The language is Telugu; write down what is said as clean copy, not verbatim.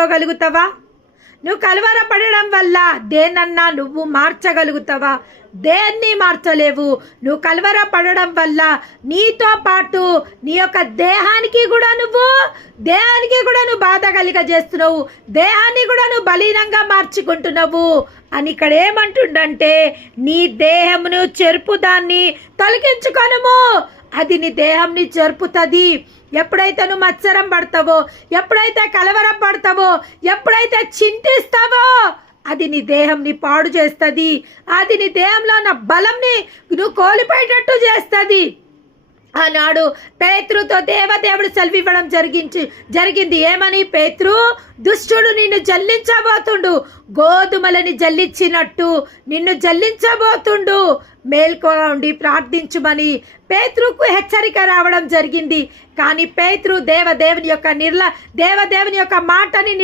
మార్చుకోగలుగుతావా? నువ్వు కలవరపడడం వల్ల దేన్నన్నా నువ్వు మార్చగలుగుతావా? దేన్ని మార్చలేవు. నువ్వు కలవరపడడం వల్ల నీతో పాటు నీ యొక్క దేహానికి కూడా నువ్వు బాధ కలిగజేస్తున్నావు. దేహాన్ని కూడా నువ్వు బలీనంగా మార్చుకుంటున్నావు అని ఇక్కడ ఏమంటుండంటే, నీ దేహమును చెరుపు దాన్ని తొలగించుకొనుము, అది నీ దేహంని చెరుపుతుంది. ఎప్పుడైతే నువ్వు మత్సరం పడతావో, ఎప్పుడైతే కలవరం పడతావో, ఎప్పుడైతే చింతిస్తావో, అది నీ దేహంని పాడు చేస్తుంది. అది నీ దేహంలో ఉన్న బలంని నువ్వు కోల్పోయేటట్టు చేస్తుంది. ఆనాడు పేతురుతో దేవదేవుడు సెలవివ్వడం జరిగింది. ఏమని? పేతురు, దుష్టుడు నిన్ను జల్లించబోతుండు, గోధుమలని జల్లించినట్టు నిన్ను జల్లించబోతుండు, మేల్కోగా ఉండి ప్రార్థించుమని పేతురుకు హెచ్చరిక రావడం జరిగింది. కానీ పేతురు దేవదేవుని యొక్క మాటని